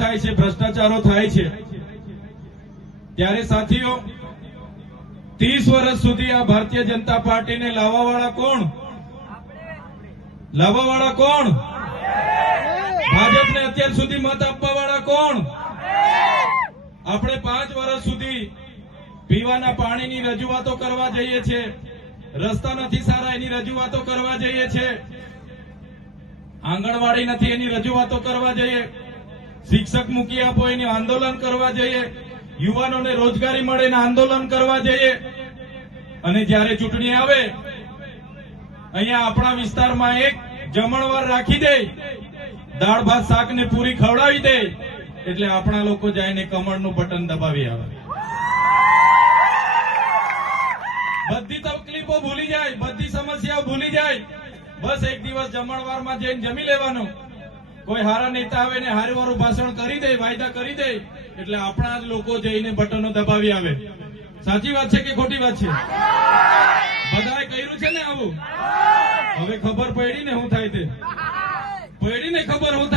થાય છે, ભ્રષ્ટાચારો થાય છે, ત્યારે સાથીઓ 30 વર્ષ સુધી આ ભારતીય જનતા પાર્ટીને લાવવાવાળા કોણ? લાવવાવાળા કોણ? ભાજપને અત્યાર સુધી મત આપવાવાળા કોણ? આપણે 5 વર્ષ સુધી પીવાના પાણીની રજૂઆતો કરવા જઈએ છીએ, રસ્તા નથી સારા એની રજૂઆતો કરવા જઈએ છીએ, આંગણવાડી નથી એની રજૂઆતો કરવા જઈએ, શિક્ષક મૂકી આપો એની આંદોલન કરવા જઈએ, યુવાનોને રોજગારી મળે એના આંદોલન કરવા જઈએ, અને જ્યારે ચૂંટણી આવે અહીંયા આપણા વિસ્તારમાં એક જમણવાર રાખી દે, દાળ ભાત શાક ને પૂરી ખવડાવી દે, એટલે આપણા લોકો જઈને કમળનું બટન દબાવી આવે, બધી તકલીફો ભૂલી જાય, બધી સમસ્યાઓ ભૂલી જાય, બસ એક દિવસ જમણવારમાં જઈને જમી લેવાનું, કોઈ હારા નેતા આવે ને હારું ભાષણ કરી દે, વાયદા કરી દે, એટલે આપણા જ લોકો જઈને બટનો દબાવી આવે. સાચી વાત છે કે ખોટી વાત છે? બધાએ કર્યું છે ને આવું? હવે ખબર પડી ને શું થાય તે, પડી ને ખબર શું થાય.